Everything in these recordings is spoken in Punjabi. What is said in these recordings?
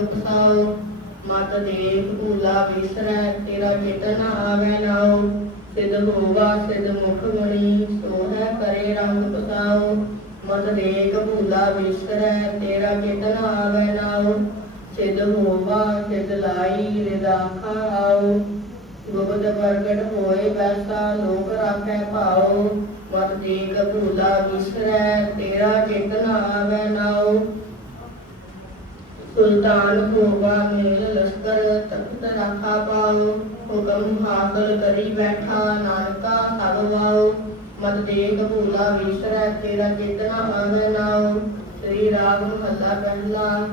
ਰੰਗ ਪਸਾਓ ਮਤ ਦੇਖ, ਭੂਲਾ ਵਿਸਰੈ, ਤੇਰਾ ਚੇਤਨ ਆਵੈ ਨਾਉ। ਸਿਧ ਹੋਵਾ, ਸਿਧ ਮੁਖ ਗਣੀ ਸੋ ਕਰੇ ਰੰਗ ਪਸਾਓ ਮਤ ਦੇਖ, ਭੂਲਾ ਵਿਸਰੈ, ਤੇਰਾ ਚੇਤਨ ਆਵੈ ਨਾਉ। ਸਿਧ ਹੋਵਾ, ਸਿਧ ਲਾਈ ਰਿਦਾਖਾ ਆਉ। ਗੁਪਤ ਪ੍ਰਗਟ ਹੋਏ ਵੈਸਾ ਲੋਕ ਰਾਖੈ ਭਾਉ। ਮਤ ਦੇਖ, ਭੂਲਾ ਵਿਸਰੈ, ਤੇਰਾ ਚੇਤਨ ਆਵੈ ਨਾਉ। ਸੁਲਤਾਨ ਹੋਵਾ ਮੇਲ ਲਸ਼ਕਰ ਤਖਤ ਰਾਖਾ ਪਾਉ ਹੁਕਮ ਹਾਸਲ ਕਰੀ ਬੈਠਾ ਨਾਨਕਾ ਸਭ ਵਾਉ ਮਤ ਦੇਖ ਭੂਲਾ ਵਿਸਰੈ ਤੇਰਾ ਚੇਤਨ ਆਵੈ ਨਾਉ, ਸ੍ਰੀ ਰਾਗ ਮਹੱਲਾ ਪਹਿਲਾ।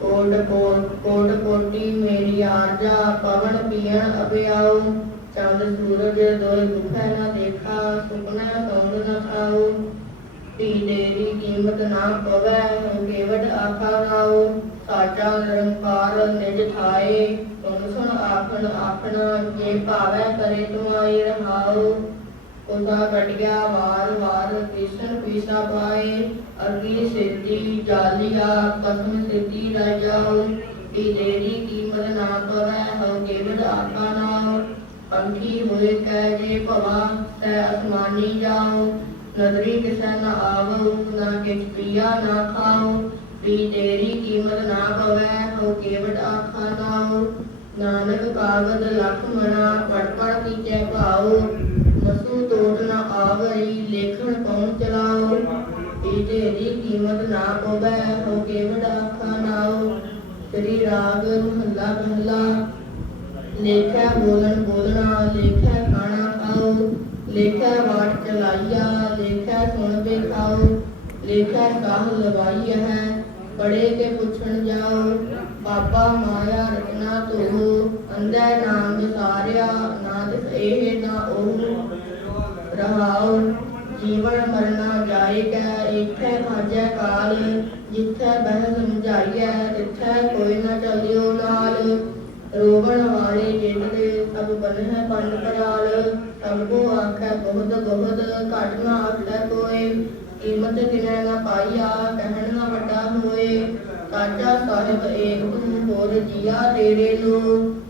ਕੋਟ ਕੋਟ ਕੋਟ ਕੋਟੀ ਮੇਰੀ ਆਰਜਾ, ਪਵਨ ਪੀਣ ਅਭਿਆਉ, ਚੰਦ ਸੂਰਜ ਦੋਇ ਦੁਖੈ ਨਾ ਦੇਖਾ, ਸੁਪਨਾ ਸੌਂਦ ਨਾ ਖਾਉ। ਪੀ ਤੇਰੀ ਕੀਮਤ ਨਾ ਪਵੈ ਕੇਵਟ ਆਖਾ ਨਾਉ ਸਾਚਾ ਨਿਰੰਕਾਰ ਨਿਜ ਥਾਏ ਤੁਮ ਸੁਣ ਆਖਣ ਆਖਣਾ ਜੇ ਭਾਵੈ ਕਰੇ ਤੁਮਾਈ ਰਹਾਉ ਉਸਾ ਕਟਿਆ ਵਾਰ ਵਾਰ ਕ੍ਰਿਸ਼ਨ ਪੀਸਾ ਪਾਏ, ਅਰਗੀ ਸਿੱਧੀ ਜਾਲੀਆ, ਕਸਮ ਸਿੱਧੀ ਰਾਜਾਉ ਈ ਤੇਰੀ ਕੀਮਤ ਨਾ ਪਵੈ ਹਉ ਕੇਵਲ ਆਖਾ ਨਾਉ ਪੰਖੀ ਹੋਏ ਕੈ ਜੇ ਭਵਾ, ਤੈ ਅਸਮਾਨੀ ਜਾਉ ਨਦਰੀ ਕਿਸੈ ਨ ਆਵਉ ਨਾ ਕਿਛ ਪੀਆ ਨਾ ਖਾਉ। ਪੀ ਤੇਰੀ ਕੀਮਤ ਨਾ ਪਵੈ, ਹਉ ਕੇਵਲ ਆਖਾ ਨਾਉ। ਨਾਨਕ ਕਾਗਦ ਲਖ ਮਣਾ ਪੜ ਪੜ ਕੀਚੈ ਭਾਉ। ਮਸੂ ਤੋਟ ਨ ਆਵਈ ਲੇਖਣ ਕੌਣ ਚਲਾਉ? ਏ ਤੇਰੀ ਕੀਮਤ ਨਾ ਪਵੈ ਹੋ ਕੇਵਡ ਆਖਾ ਨਾਉ। ਸ੍ਰੀ ਰਾਗ ਮਹੱਲਾ ਪਹਿਲਾ ਲੇਖੈ ਬੋਲਣ ਬੋਲਣਾ, ਲੇਖੈ ਖਾਣਾ ਖਾਓ ਲੇਖੈ ਵਾਟ ਚਲਾਈਆ ਲੇਖੈ ਸੁਣ ਬੇਖਾਓ ਲੇਖੈ ਕਾਹ ਲਵਾਈ ਹੈ ਬੜੇ ਕੇ ਪੁੱਛਣ ਜਾਓ, ਬਾਬਾ ਮਾਇਆ ਰਚਨਾ ਤੋ ਅੰਧੈ ਨਾਮ ਵਿਸਾਰਿਆ ਨਾ ਦਿਸ ਇਹ ਨਾ ਉਹ ਰਹਾਉ, ਜੀਵਨ ਮਰਨਾ ਜਾਏਗਾ ਇੱਥੇ ਭਾਜੈ ਕਾਲ, ਜਿੱਥੇ ਬਹਿ ਸਮਝਾਈਐ, ਤਿੱਥੈ ਕੋਈ ਨਾ ਚੱਲਿਓ ਨਾਲ। ਰੋਵਣ ਵਾਲੇ ਜਿੰਦੇ ਸਭ ਬਨਹਿ ਪੰਡ ਕਰਾਲ ਸਭ ਕੋ ਆਖੈ ਬਹੁਤ ਬਹੁਤ ਘਟਨਾ ਕੀਮਤ ਕਿਨੈ ਨਾ ਪਾਈਆ ਕਹਿਣ ਨਾ ਵੱਡਾ ਹੋਏ ਸਾਚਾ ਸਾਹਿਬ ਏਕ ਤੂੰ ਹੋਰ ਜੀਆ ਤੇਰੇ ਨੂੰ।